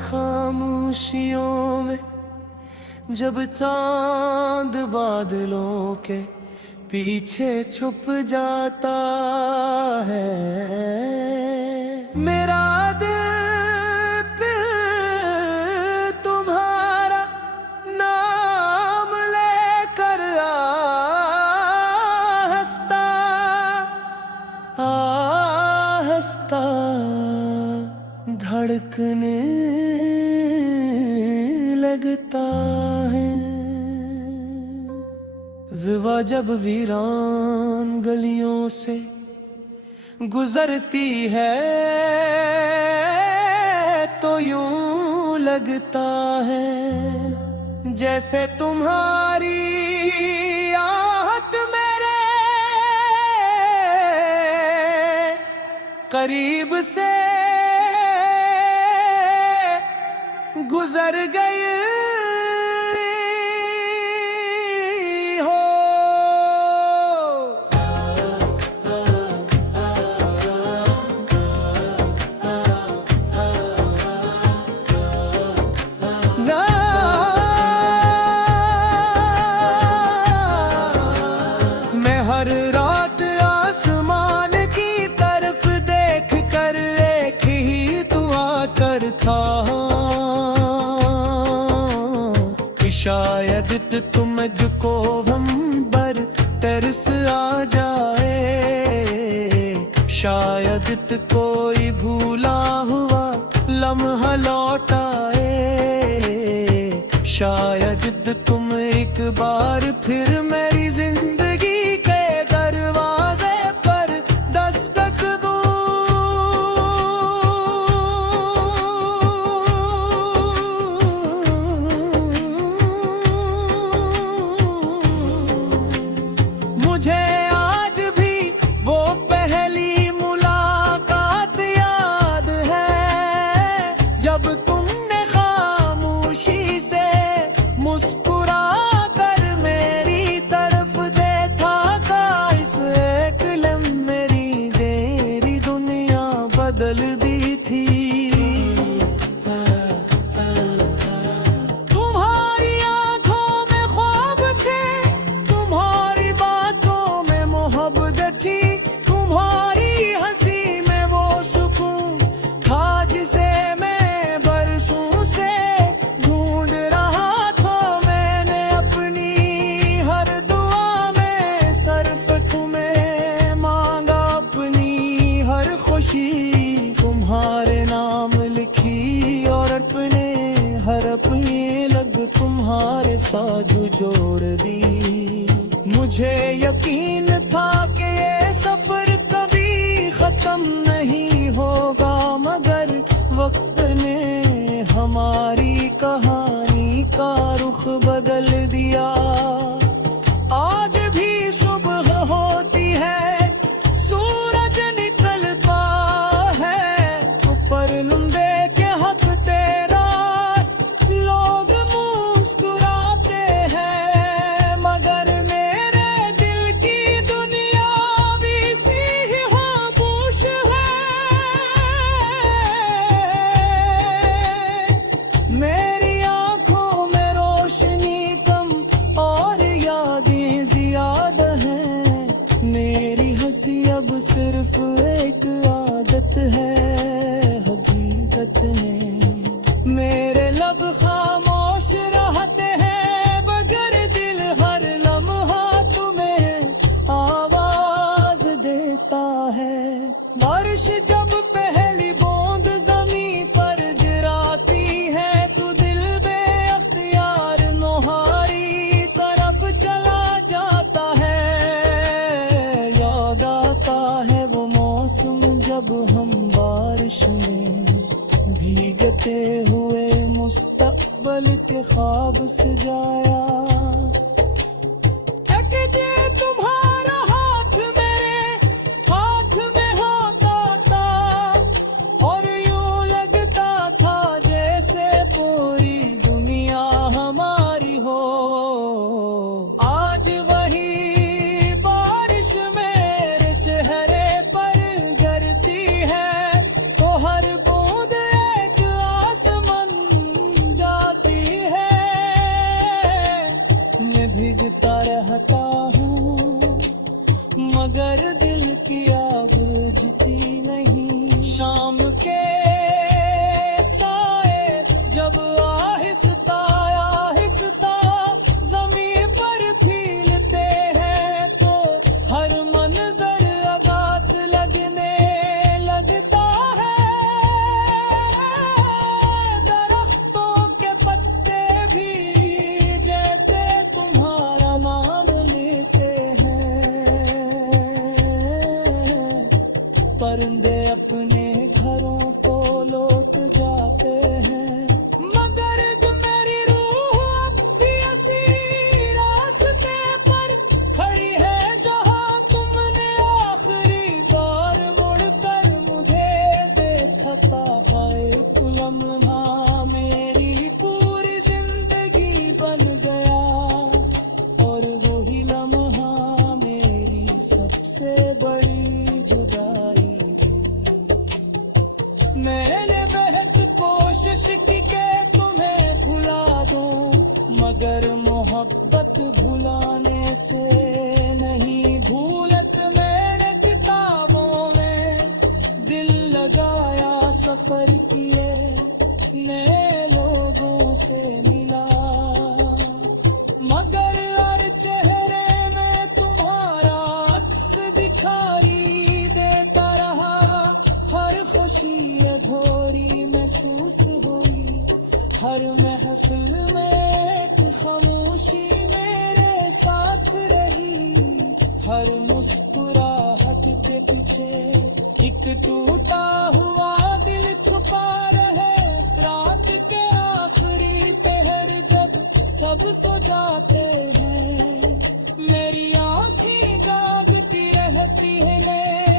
खामोशियों में जब चांद बादलों के पीछे छुप जाता है, मेरा दिल फिर तुम्हारा नाम लेकर हंसता हंसता धड़कने लगता है। ज़िवा जब वीरान गलियों से गुजरती है तो यूं लगता है जैसे तुम्हारी आहट मेरे करीब से गुजर गई हो। ना मैं हर रात आसमान की तरफ देख कर एक ही दुआ करता हूँ, शायद तुमको अंबर तरस आ जाए, शायद कोई भूला हुआ लम्हा लौट आए, शायद तुम एक बार फिर मेरी जिंदगी के दरवाजे पर दस्तक दो। मुझे आज भी वो पहली मुलाकात याद है जब तुमने खामोशी से मुस्कुरा कर मेरी तरफ देखा था। इस एक लम्हे मेरी देरी दुनिया बदल दी थी। तुम्हारी हंसी में वो सुकून था जिसे मैं बरसों से ढूंढ रहा था। मैंने अपनी हर दुआ में सिर्फ तुम्हें मांगा, अपनी हर खुशी तुम्हारे नाम लिखी और अपने हर अपने लग तुम्हारे साथ जोड़ दी। मुझे यकीन था कि ये सफर कभी खत्म नहीं होगा, मगर वक्त ने हमारी कहानी का रुख बदल दिया। आज भी सुबह होती है, सूरज निकलता है, ऊपर लुंदे के हक तेरा लोग मुस्कुराते हैं, मगर मेरी आंखों में रोशनी कम और यादें ज्यादा हैं। मेरी हंसी अब सिर्फ एक आदत है, हकीकत ने मेरे लब खामोश रहते हैं, मगर दिल हर लम्हा तुम्हें आवाज देता है। बारिश जब पहली बूंद जमीन पर गिराती है तो दिल बेअख्तियार नोहारी तरफ चला जाता है। याद आता है वो मौसम जब हम बारिश में भीगते हुए मुस्तकबल के ख्वाब सजाया। तुम्हारा हाथ मेरे हाथ में होता था और यूं लगता था जैसे पूरी दुनिया हमारी हो। आज वही बारिश मेरे चेहरे पर गिरती है तो हर बूंद एक आसमान देखता रहता हूँ मगर दिल की आग बुझती नहीं। शाम के साए जब आहिस्ता आहिस्ता जमीन पर फीलते हैं तो हर मंजर आगास लगने लगता है। दरख्तों के पत्ते भी जैसे तुम्हारा नाम लेते हैं। परिंदे अपने घरों को लौट जाते हैं मगर मेरी रूह अब भी इसी रास्ते पर खड़ी है जहां तुमने आखिरी बार मुड़कर मुझे देखा था। एक लम्हा मेरी पूरी जिंदगी बन गया और वही लम्हा मेरी सबसे बड़ी जुदाई थी। मैंने बेहद कोशिश की कि तुम्हें भुला दूं मगर मोहब्बत भुलाने से नहीं भूलत। मैंने किताबों में दिल लगाया, सफर किए, नए लोगों से मिला मगर हर चेहरे में तुम्हारा अक्स दिखाई देता रहा। हर खुशी अधूरी महसूस हुई, हर महफिल में एक खामोशी मेरे साथ रही। हर मुस्कुराहट के पीछे एक टूटा हुआ दिल छुपा रहे। रात के आखिरी पहर जब सब सो जाते हैं मेरी आँखें जागती रहती है।